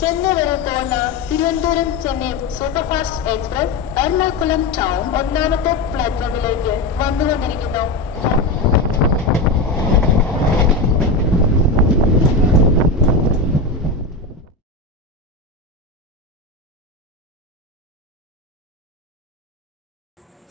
Chennai Veratona, Trivandram Chennai Superfast Express, Ernakulam Town, ഒന്നാമത്തെ പ്ലാറ്റ്ഫോമിലേക്ക് വന്നുകൊണ്ടിരിക്കുന്നു.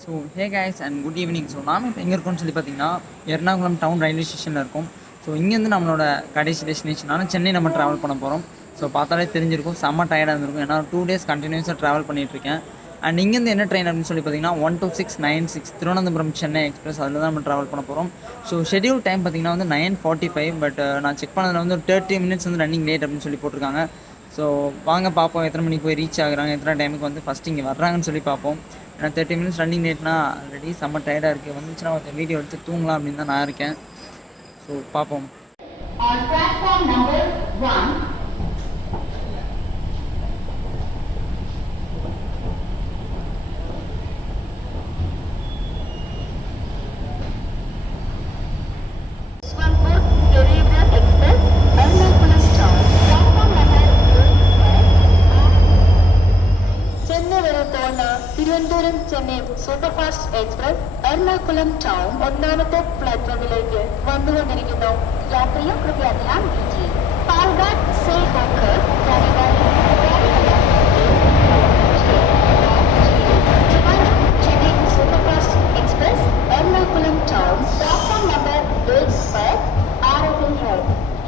So hey guys and good evening. So நாம் இப்போ எங்கே இருக்கோம்னு சொல்லி பார்த்தீங்கன்னா எர்ணாகுளம் டவுன் ரயில்வே ஸ்டேஷனில் இருக்கும். ஸோ இங்கேருந்து நம்மளோட கடைசி டெஸ்டினேஷனான சென்னை நம்ம ட்ராவல் பண்ண போகிறோம். ஸோ பார்த்தாலே தெரிஞ்சிருக்கும், செம்ம டயர்டாக இருந்திருக்கும். ஏன்னா 2 days கண்டினியூஸாக ட்ராவல் பண்ணிகிட்ருக்கேன். அண்ட் இங்கேருந்து என்ன ட்ரெயின் அப்படின்னு சொல்லி பார்த்தீங்கன்னா 12696 திருவனந்தபுரம் சென்னை எக்ஸ்பிரஸ், அதில் தான் நம்ம ட்ராவல் பண்ண போகிறோம். ஸோ ஷெட்யூல் டைம் பார்த்தீங்கன்னா வந்து 9:45. பட் நான் செக் பண்ணதில் வந்து ஒரு 30 minutes வந்து ரன்னிங் லேட் அப்படின்னு சொல்லி போட்டிருக்காங்க. ஸோ வாங்க பார்ப்போம் எத்தனை மணிக்கு போய் ரீச் ஆகுறாங்க, எத்தனை டைமுக்கு வந்து ஃபஸ்ட்டு இங்கே வர்றாங்கன்னு சொல்லி பார்ப்போம். ஏன்னா 30 minutes ரன்னிங் லேட்னா ஆல்ரெடி செம்ம டயர்டாக இருக்குது. வந்துச்சுன்னா ஒரு வீடியோ எடுத்து தூங்கலாம் அப்படின்னு தான் நான் இருக்கேன். ஸோ பார்ப்போம். Trivandram Chennai Superfast Express, Ernakulam Town, ഒന്നാമത്തെ प्लेटफॉर्मिലേക്ക് വന്നുകൊണ്ടിരിക്കുന്നു. यात्रियों कृपया ध्यान दीजिए, पालघाट से होकर जाने वाली Trivandram Chennai Superfast Express, Ernakulam Town, platform number 8 पर आ रही है.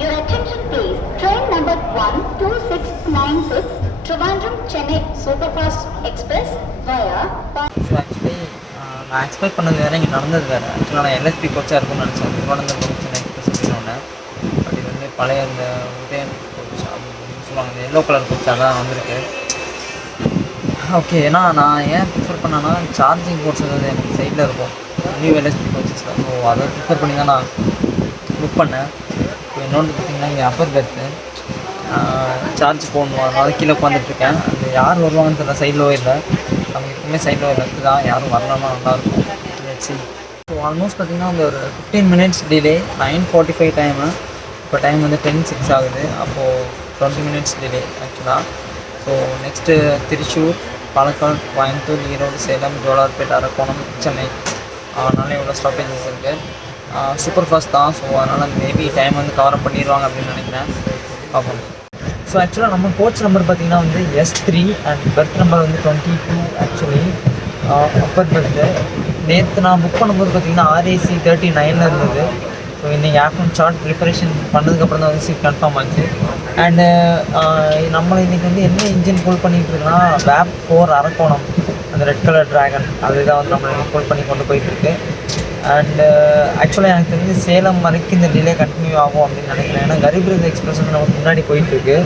Your attention please. Train number 12696 Trivandram Chennai Superfast Express via. So actually நான் எக்ஸ்பெக்ட் பண்ணது வேறு, இங்கே நடந்தது வேறு. ஆக்சுவலாக நான் எல்எஸ்பி கோச்சாக இருக்கும்னு நினச்சேன், திருவனந்தபுரம் சென்னை எக்ஸ்பிரஸ் அப்படின்னு. பட் இது வந்து பழைய இந்த உதயன் கோச் அப்படின்னு சொல்லுவாங்க, இந்த எல்லோ கலர் கோச்சாக தான் வந்திருக்கு. ஓகே, ஏன்னா நான் ஏன் ப்ரிஃபர் பண்ணேன்னா சார்ஜிங் போர்ட்ஸ் வந்து எனக்கு சைடில் இருக்கும் நியூ எல்எஸ்பி கோச்சஸில். ஸோ அதை ப்ரிஃபர் பண்ணி தான் நான் புக் பண்ணேன். இப்போ இன்னொன்று பார்த்திங்கன்னா இங்கே அப்பர் பெர்த்து சார்ஜ் போடணும், அதனால கீழே உட்காந்துட்ருக்கேன். அது யார் வருவாங்கன்னு தெரியல, சைடில் இல்லை, அவங்க எப்பவுமே சைடில் இருக்குது தான், யாரும் வரலாமா நல்லாயிருக்கும். சரி, ஸோ ஆல்மோஸ்ட் பார்த்திங்கன்னா அந்த ஒரு 15 minutes டிலே. 9:45 டைமு, இப்போ டைம் வந்து 10:06 ஆகுது. அப்போது 20 minutes டிலே ஆக்சுவலாக. ஸோ நெக்ஸ்ட்டு திருச்சூர், பாலக்காடு, கோயம்புத்தூர், ஈரோடு, சேலம், ஜோலார்பேட், அரக்கோணம், சென்னை, அதனால இவ்வளோ ஸ்டாப்பேஜஸ் இருக்குது. சூப்பர் ஃபாஸ்ட் தான். ஸோ அதனால் மேபி டைம் வந்து கவர் பண்ணிடுவாங்க அப்படின்னு நினைக்கிறேன். பார்ப்போம். ஸோ ஆக்சுவலாக நம்ம கோச் நம்பர் பார்த்திங்கன்னா வந்து S3 அண்ட் பெர்த் நம்பர் வந்து 22 ஆக்சுவலி அப்பர் பெர்த்து. நேற்று நான் புக் பண்ணும்போது பார்த்திங்கன்னா RAC 39 இருந்தது. ஸோ இன்றைக்கி ஆஃப்டர்நூன் சார்ட் ப்ரிப்பரேஷன் பண்ணதுக்கப்புறம் தான் வந்து சீட் கன்ஃபார்ம் ஆச்சு. அண்டு நம்மளை இன்றைக்கி வந்து என்ன இன்ஜின் புல் பண்ணிகிட்டு இருக்குன்னா WAP 4 அரக்கோணம், அந்த ரெட் கலர் ட்ராகன், அதுதான் வந்து நம்மளை புல் பண்ணி கொண்டு போயிட்டுருக்கு. அண்டு ஆக்சுவலாக எனக்கு தெரிஞ்சு சேலம் வரைக்கும் இந்த டிலே கண்டினியூ ஆகும் அப்படின்னு நினைக்கிறேன். ஏன்னா கரிப் எக்ஸ்பிரஸ் வந்து நமக்கு முன்னாடி போயிட்டுருக்கு.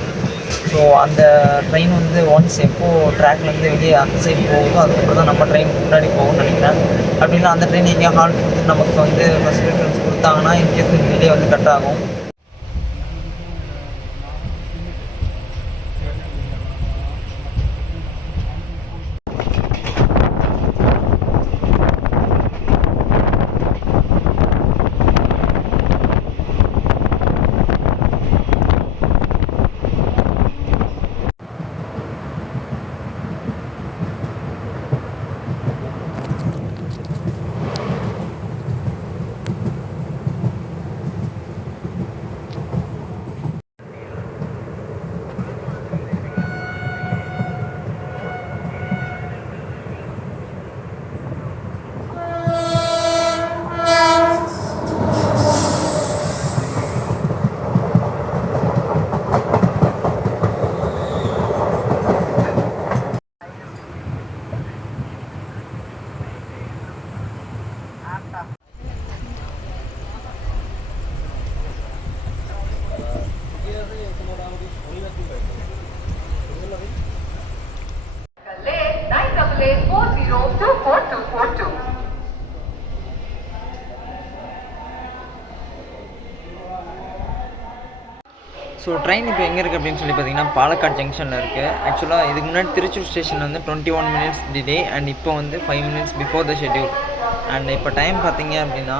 ஸோ அந்த ட்ரெயின் வந்து ஒன்ஸ் எப்போது ட்ராக்லேருந்து வெளியே அந்த சைடு போகுதோ அதுக்கப்புறம் தான் நம்ம ட்ரெயின் முன்னாடி போகும்னு நினைக்கிறேன். அப்படின்னா அந்த ட்ரெயின் எங்கேயா ஹால்ட் கொடுத்து நமக்கு வந்து ஃபஸ்ட் ப்ரிஃபரன்ஸ் கொடுத்தாங்கன்னா இன்கேஸ் டிலே வந்து கட் ஆகும். ஸோ ட்ரெயின் இப்போ எங்கே இருக்குது அப்படின்னு சொல்லி பார்த்தீங்கன்னா பாலக்காடு ஜங்ஷனில் இருக்குது. ஆக்சுவலாக இதுக்கு முன்னாடி திருச்சூர் ஸ்டேஷன் வந்து 21 minutes டிலே அண்ட் இப்போ வந்து 5 minutes before the schedule. And இப்போ டைம் பார்த்தீங்க அப்படின்னா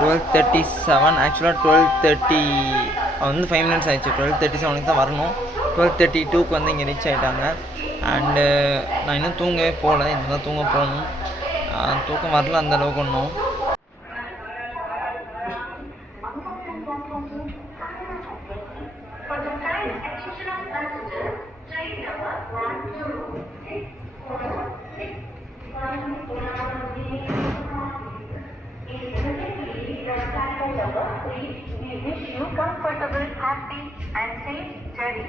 12:37 ஆக்சுவலாக 12:30 வந்து 5 மினிட்ஸ் ஆயிடுச்சு. 12:37 தான் வரணும். 12:32க்கு வந்து இங்கே ரீச் ஆகிட்டாங்க. அண்டு நான் இன்னும் தூங்கவே போகல, இன்னும் தான் தூங்க போகணும். தூக்கம் வரல அந்த அளவுக்கு ஒன்றும். We wish you comfortable, happy and safe journey.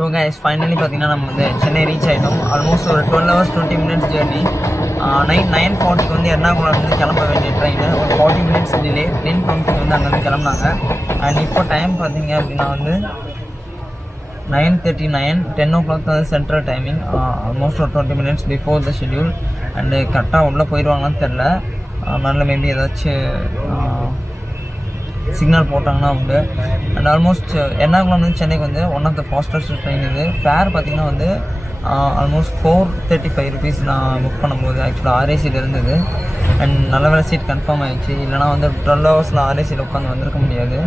So guys finally பார்த்தீங்கன்னா நம்ம வந்து சென்னை ரீச் ஆகிட்டோம். ஆல்மோஸ்ட் ஒரு 12 hours 20 minutes ஜேர்னி. நைட் 9:40 வந்து எர்ணாகுளம்லேருந்து கிளம்ப வேண்டிய ட்ரெயின் ஒரு 40 minutes டிலே. 10:20 வந்து அங்கேருந்து கிளம்புனாங்க. அண்ட் இப்போ டைம் பார்த்தீங்க அப்படின்னா வந்து 9:39, 10 o'clock தான் சென்ட்ரல் டைமிங். ஆல்மோஸ்ட் ஒரு 20 minutes before the schedule. And கரெக்டாக உள்ளே போயிடுவாங்களான்னு தெரில. அதனால் மேபி ஏதாச்சும் சிக்னல் போட்டாங்கன்னா உண்டு. அண்ட் ஆல்மோஸ்ட் எர்ணாகுளம் வந்து சென்னைக்கு வந்து one of the fastest train இது. ஃபேர் பார்த்திங்கன்னா வந்து ஆல்மோஸ்ட் 435 rupees நான் புக் பண்ணும்போது ஆக்சுவலாக ஆர்ஏசியில் இருந்தது. அண்ட் நல்ல வேலை சீட் கன்ஃபார்ம் ஆகிடுச்சு. இல்லைனா வந்து 12 hours ஆர்ஏசியில் உட்காந்து வந்திருக்க முடியாது.